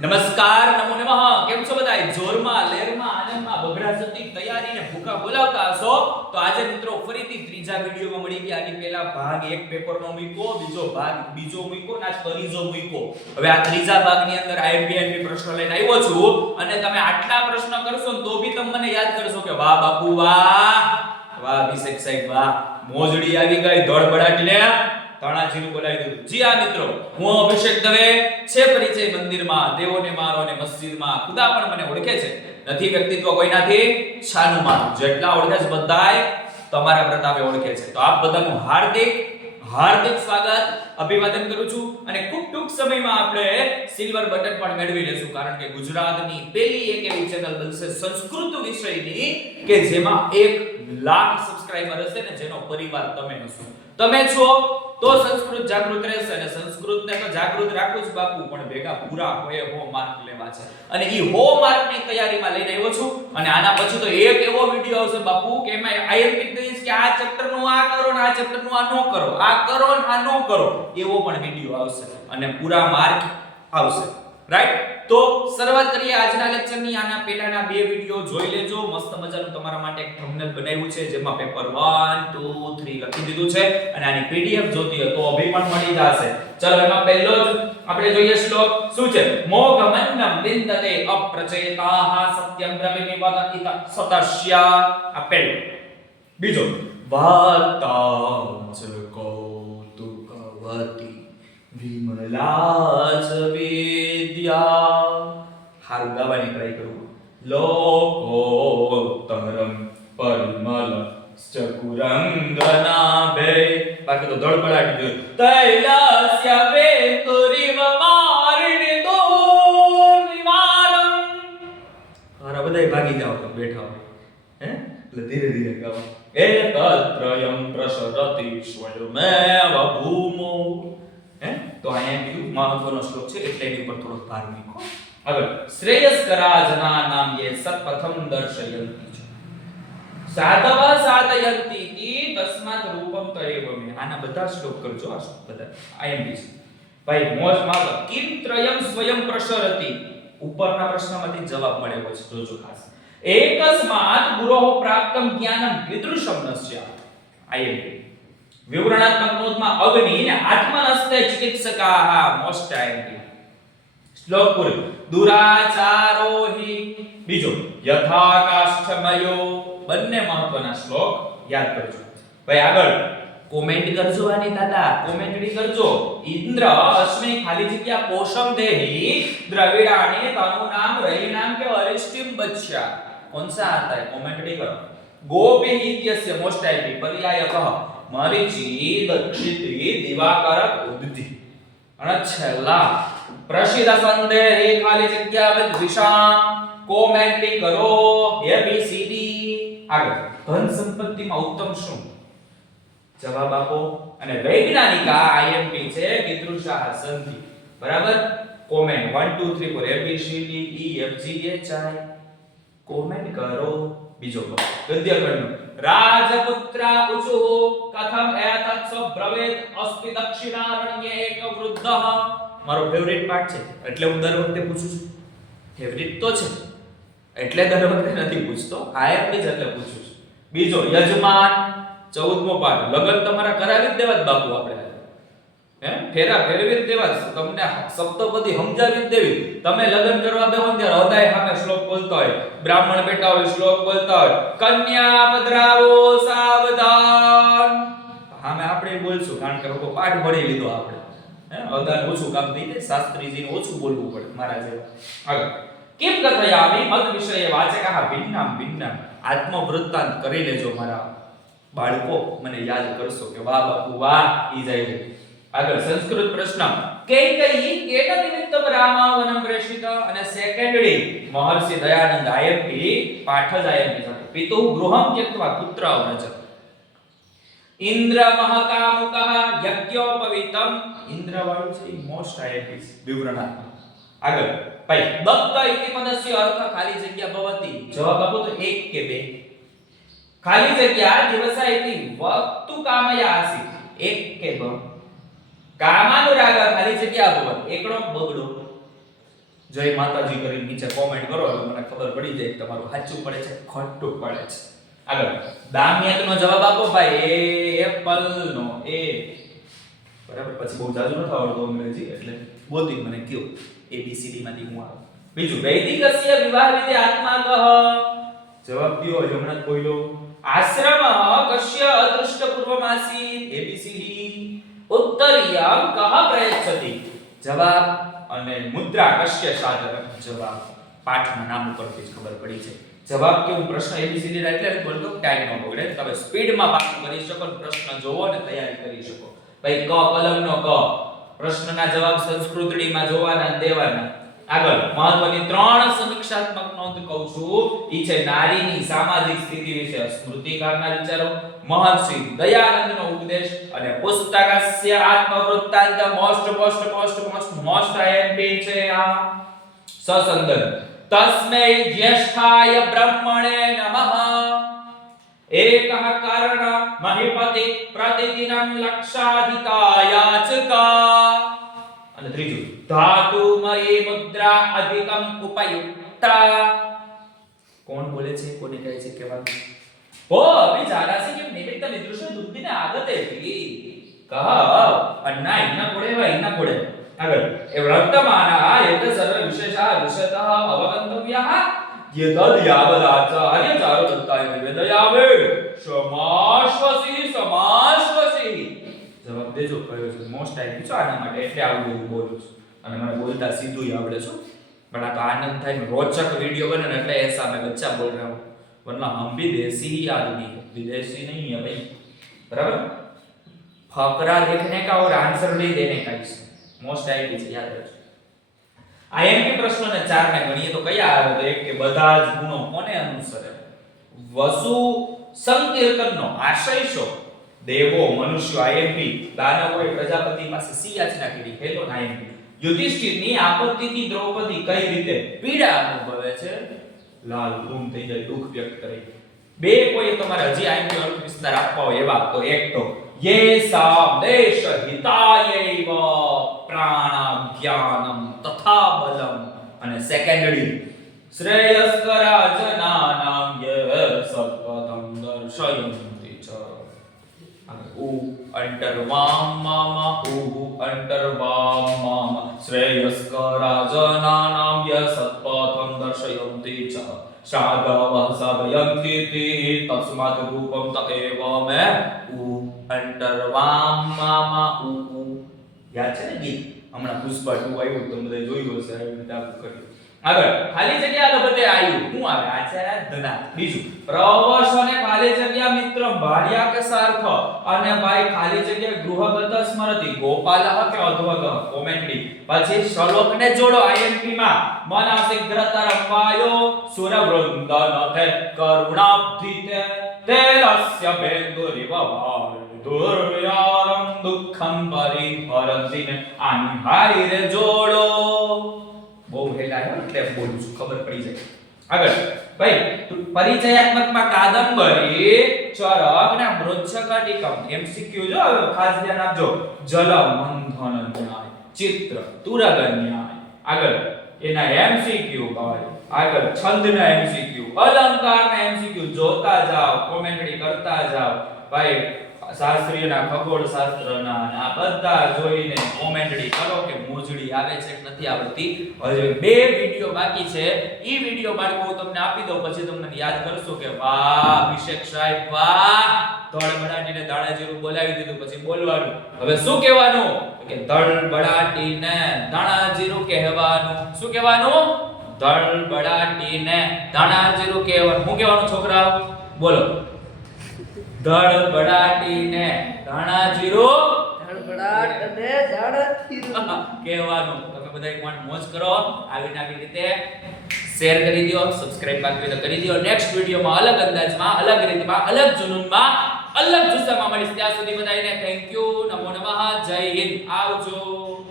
નમસ્કાર, નમો નમઃ. કેમ છો બધા જોરમાં, લેરમાં, આનંદમાં બગડા સતી તૈયારી ને ભૂખા બોલાવતા હશો? તો આજે મિત્રો ફરીથી ત્રીજા વિડીયોમાં મળી ગયા. આની પહેલા ભાગ એક પેપરનો મૂક્યો, બીજો ભાગ બીજો મૂક્યો, ને ત્રીજો મૂક્યો. હવે આ ત્રીજા ભાગની અંદર આઈએમપીએમપી પ્રશ્ન લઈને આવ્યો છું. અને તમે આટલા પ્રશ્ન કરશો ને તો બી તમે મને યાદ કરશો કે વાહ બાપુ, વાહ. વાહ, અભિષેક સાહેબ, વાહ. મોજડી આવી ગઈ ધડબડાટીને તાણાજીનું બોલાવી દીધું. જી આ મિત્રો. હું અભિષેક દવે. છે પરિચય મંદિરમાં. દેવોને મારો અને મસ્જિદમાં. ખુદા પણ મને ઓળખે છે. નથી વ્યક્તિત્વ કોઈનાથી છાનું માનું જેટલા ઓળખે છે બધાય તમારા પ્રતાપે ઓળખે છે. તો આપ બધાનું હાર્દિક હાર્દિક સ્વાગત. અભિવાદન કરું છું અને ખૂબ ટૂંક સમયમાં આપણે સિલ્વર બટન પણ મેળવી લેશું. કારણ કે ગુજરાતની પહેલી એક એવી ચેનલ બનશે સંસ્કૃત વિષયની કે જેમાં એક લાખ સબસ્ક્રાઇબર હશે ને જેનો પરિવાર તમે હશો. તમે છો, તો સંસ્કૃત જાગૃત રહેશે અને સંસ્કૃતને તો જાગૃત રાખવું જ બાપુ, પણ ભેગા પૂરા હોય હો માર્ક લેવા છે. અને ઈ હો માર્કની તૈયારીમાં લઈને આવ્યો છું, અને આના પછી તો એક એવો વિડિયો આવશે બાપુ કે એમાં આઈએમપી કહીશ કે આ ચેપ્ટરનું આ કરો ને આ ચેપ્ટરનું આ નો કરો, આ કરો ને આ નો કરો, એવો પણ વિડિયો આવશે. અને પૂરા માર્ક આવશે. રાઈટ તો શરૂઆત કરીએ આજના લેક્ચરની આના પહેલાના બે વિડિયો જોઈ લેજો. મસ્ત મજાનું તમારા માટે એક થંબનેલ બનાવ્યું છે, જેમાં પેપર 1 2 3 લખી દીધું છે. અને આની પીડીએફ જોતી હોય તો અભી પણ મળી જશે. ચલો, એમાં પહેલો જ આપણે જોઈએ શ્લોક. શું છે? મોગમન્નમ વિંદતે અપ્રચેતાહ સત્યમ બ્રહ્મનિવદ ઇત સતસ્ય. આ પહેલો. બીજો. વાર્તા ચ કૌતુકવતી વિમલા ચ વિદ્યા હારું ગાવાની ટ્રાય કરું લોકોત્તરમ પરિમલ ચકુરંગનાભે બાકી તો ધડપડાટી જોયું તૈલાસ્ય વેતુરિવ દો નિવારમ હારા બધાય ભાગી જાઓ તો બેઠા હે એટલે ધીરે ધીરે ગાઓ તત્રયમ પ્રસરતિ સ્વયમેવ ભૂમ મહત્વનો શ્લોક છે, એટલે એની ઉપર થોડો ભાર મૂકો. આગળ શ્રેયસ્કરા જના નામ યે સત્પથમ દર્શયંતિ છે. સાધવ સાધયંતિ તી તસ્માત રૂપમ તયવમે આના બધા શ્લોક કરજો, આ શ્લોક બધા. આઈએમપી ભાઈ મોજ માલ કિમ ત્રયમ સ્વયં પ્રસરતિ? ઉપરના પ્રશ્નમાંથી જવાબ મળ્યો છે, જોજો ખાસ. એકસ્માત ગુરોહ પ્રાપ્તમ જ્ઞાનમ વિદૃશમ નસ્ય આઈએમપી વિવરણાત્મક નોંધમાં અગ્નિ ને આત્મનસ્તે ચિકિત્સકાહ મોસ્ટ આઈટી શ્લોક પૂરો દુરાચારો હિ. બીજો, યથાકાષ્ઠમયો. બંને મહત્વના શ્લોક યાદ કરજો. ભાઈ આગળ. કોમેન્ટ કરજો આની દાદા. કોમેન્ટડી કરજો. ઇન્દ્ર અશ્મિ ખાલી જગ્યા પોષમ દેહી. દ્રવિડાણી તનુ નામ રહી નામ કે અરિષ્ટિમ બચ્યા કોણ આતા કોમેન્ટડી કરો. ગોપી ઇત્યસ્ય મોસ્ટ આઈટી પર્યાય કહો મારી મરીચી ક્ષિત્રી દિવાકારક ઉદ્ધિ અને છેલ્લા પ્રસિદ્ધ સંદેહ એ ખાલી જગ્યા વિ દિશા કોમેન્ટ્રી કરો. એ બી સી ડી આગળ. ધન સંપત્તિમાં ઉત્તમ શું? જવાબ આપો. અને વૈજ્ઞાનિક આ આઈએમપી છે વિદ્રુષા સંધિ. બરાબર? Comment. 1 2 3 4 A, B, C, D E F, G, H, I. Comment કરો. બીજો ગદ્યખંડનો. ગણનો उचुः ઉચુ કથમ એતત્ अस्ति दक्षिणारण्ये एक વૃદ્ધ મારો ફેવરિટ પાર્ટ છે. એટલે હું દર વખતે પૂછું છું. ફેવરિટ તો છે. એટલે દર વખતે નથી પૂછતો. આયમ જ એટલે પૂછું છું. બીજો, યજમાન, ચૌદમો પાઠ. લગન તમારા કરાવી જ દેવા જ બાપુ આપણે. હે? ફેરા ફેરવી જ દેવા તમને તમને બધી સમજાવી દેવી. તમે લગ્ન કરવા બેહો ત્યારે હૃદય સામે શ્લોક બોલતા હોય. બ્રાહ્મણ બેટા હોય, શ્લોક બોલતા હોય. કન્યા પધરાવો સાવધાન. સામે આપણે બોલશું, કારણ કે લોકો પાઠ ભણી લીધો આપણે. હે? અદાન ઓછું કામ થઈ જાય. શાસ્ત્રીજીને ઓછું બોલવું પડે, મારા જેવા. આગળ. કેમ કથયામિ મત વિષયે વાચકઃ ભિન્નામ ભિન્નામ. આત્મવૃત્તાંત કરી લેજો મારા બાળકો. મને યાદ કરશો કે વાહ બાપુ, વાહ. ઈ જાય આગળ સંસ્કૃત પ્રશ્ન. કઈ કઈ કેટ નિમિત્તમ રામાવનમ પ્રેષિત અને સેકન્ડલી મહર્ષિ દયાનંદ આયપી પાઠ જ આયપી સાથે. પિતુ ગૃહમ ત્યક્ત્વા પુત્ર વ્રજ ઇન્દ્ર મહકામુકઃ યજ્ઞોપવિતમ. ઇન્દ્ર વાળું છે મોસ્ટ આયપી વિવરણાત્મક. આગળ, ભાઈ, દત્ત ઇતિ પદસ્ય અર્થ ખાલી જગ્યા ભવતી. જવાબ આપો તો એક કે બે. ખાલી જગ્યા દિવસા ઇતિ વક્તુ કામયા આસી એક કે બ. કામાનુરાગ ખાલી જગ્યા ભવન એકડો બગડો. જય માતાજી કરીને નીચે કોમેન્ટ કરો એટલે મને ખબર પડી જાય તમારું સાચું પડે છે ખોટું પડે છે. આગળ. દામિયાતનો જવાબ આપો ભાઈ. એ એપલ નો એ. બરાબર? પછી બહુ જાજુ નથી આવડતું અંગ્રેજી, એટલે બોતી મને કયો? એ બી સી ડી માંથી હું આવું. બીજું, વૈદિક અસ્ય વિવાહ રીતે આત્મા કહ જવાબ દ્યો હમણાં કોઈ બોલ્યો. આશ્રમ કશ્ય અદૃષ્ટ પૂર્વમાસી એ બી સી ડી ઉત્તરીયમ કહ પ્રયચ્છતિ જવાબ અને મુદ્રા કશ્ય સાધન જવાબ પાઠના નામ ઉપરથી જ ખબર પડી છે જવાબ કે હું પ્રશ્ન એબીસીડી એટલે બોલતો ટાઈમ ન બગડે તમે સ્પીડમાં પાછું કરી શકો પ્રશ્ન જોવો અને તૈયારી કરી શકો ભાઈ ક કલમનો ક પ્રશ્નના જવાબ સંસ્કૃતડીમાં જોવાના દેવાના। આગળ મહત્વની ત્રણ સમીક્ષાત્મક નોંધ કહું છું. ઈ છે નારીની સામાજિક સ્થિતિ વિશે સ્મૃતિકારના વિચારો, મહર્ષિ દયાનંદનો ઉપદેશ અને પુસ્તકસ્ય આત્મવૃત્તાંત most most most most most I M P છે આ. સસંદન તસ્મૈ જ્યેષ્ઠાય બ્રહ્મણે નમઃ. એકઃ કર્ણ મહિપતિ પ્રતિદિનં લક્ષાધિકાયાચકા. અને ત્રીજું ધાતુમયી મુદ્રા અધિકમ ઉપયુક્તા કોણ બોલે છે કોને કહે છે કહેવાનું ઓ વિચારાસી કે નિમિત્ત નિદૃશ દુદ્ધિને આગતે કહ અન્ના ઇન્ના કોડે વા ઇન્ના કોડે આગળ એ વર્તમાના એત સર્વ વિશેષા વિશેતઃ અવગંતવ્યઃ યતદ યાવદાચાર્ય ચારો દત્તાય નિવેદયાવે સમાશ્વસી સમાશ્વસી જવાબ દેજો કયો છે મોસ્ટ ટાઈમ છો આના માટે એટલે આવું બધું બોલું છું અને મને બોલતા સીધું આવડે છે પણ આ તો આનંદ થાય ને રોચક વિડિયો બને ને એટલે ऐसा मैं बच्चा बोल रहा हूं वरना हम भी देसी ही आदमी है विदेशी नहीं है भाई बराबर फकरा देखने का और आंसर नहीं देने का इसे मोस्ट आईडी છે યાદ રાખજો આઈએમપી પ્રશ્નોને ચાર ને ગણીએ તો કયા આવે તો એક કે બધા જ ગુણો કોને અનુસરે વસુ સંકીર્તનનો આશય શો દેવો મનુષ્યો આઈએમપી દાનવોએ પ્રજાપતિ પાસે સી યાચના કરી પહેલો આઈએમપી યુધિષ્ઠિરની આપત્તિથી દ્રૌપદી કઈ રીતે પીડા અનુભવે છે? લાલ ગુમ થઈ જાય દુઃખ વ્યક્ત કરે. બે કોઈ તમારે હજી આઈએમપી અર્થ વિસ્તાર આપવા હોય એવા તો એક તો યે સા દેશ હિતાયૈવ પ્રાણાભ્યાનમ તથા બલમ. અને સેકન્ડરી શ્રેયસ્કરા જનાનામ યે સર્વતમ દર્શયંતિ ચ. ઉ અંતર્વામ મામા ઉ અંતર્વામ મામા. શ્રેયસ્કરા જનાનામ યે સત્પથમ દર્શયંતિ ચ સાધવ तस्मात् रूपं त एव मे મે ઉ મામા ઉ યાદ છે ને ગીત હમણાં પુષ્પા 2 આવ્યું તો બધા જોયું હશે આવી રીતે આખું કર્યું આગળ. ખાલી જગ્યા લબતે આવ્યું શું આવે? આચાર્ય ધના. બીજું. પ્રવશોને ખાલી જગ્યા મિત્ર ભાર્યા કે સાર્થ? અને ભાઈ, ખાલી જગ્યા ગૃહગત સ્મરતિ. ગોપાલઃ કે અધવગ કોમેન્ટરી પછી શ્લોકને જોડો આઈએમપી માં. મનાસિગ્ર તરવાયો સુરવૃંદન તે કરુણાબ્ધિ તે તેલસ્ય બેંદુરિવ દુર્યારમ દુઃખમ પરિહરંતિ આની હાય રે જોડો. બહુ હેલા આવ્યો એટલે બોલું છું, ખબર પડી જાય. આગળ. ભાઈ પરિચયાત્મકમાં કાદંબરી, ચરક ને એમસીક્યુ જો ખાસ ધ્યાન આપજો. જલ મંથન, ન્યાય, ચિત્ર તુરગ ન્યાય. આગળ. એના એમસીક્યુ ભાઈ. આગળ. છંદના એમસીક્યુ અલંકારના એમસીક્યુ જોતા જાઓ કોમેન્ટરી કરતા જાઓ. ભાઈ શાસ્ત્રીયના ખગોળ શાસ્ત્રના અને આ બધા જોઈને કોમેન્ટડી કરો કે મોજડી આવે છે કે નથી આવડતી. હજુ બે વિડિયો બાકી છે. ઈ વિડિયો બાળકો હું તમને આપી દઉં, પછી તમને યાદ કરશો કે વાહ, અભિષેક સાહેબ, વાહ! ધડ બડાટીને દાણા જીરું બોલાવી દીધું, પછી બોલવાનું. હવે શું કહેવાનું? કે ધડ બડાટીને દાણા જીરું કહેવાનું. શું કહેવાનું? ધડબડાટી ને દાણા જીરું કહેવાનું. હું કહેવાનું, છોકરાઓ? બોલો. ધડ બડાટીને. ધાણા જીરું. ધડબડાટ અને ઝાડાથી કહેવાનું. તમે બધા એક વાર મોજ કરો. આવી આવી રીતે શેર કરી દો સબસ્ક્રાઇબ બાકી તો કરી દો નેક્સ્ટ વિડીયોમાં અલગ અંદાજમાં અલગ રીતમાં અલગ જુનૂનમાં અલગ જુસ્સામાં મળીશ. ત્યાં સુધી બધાને થેન્ક યુ નમો નમઃ. જય હિન્દ. આવજો.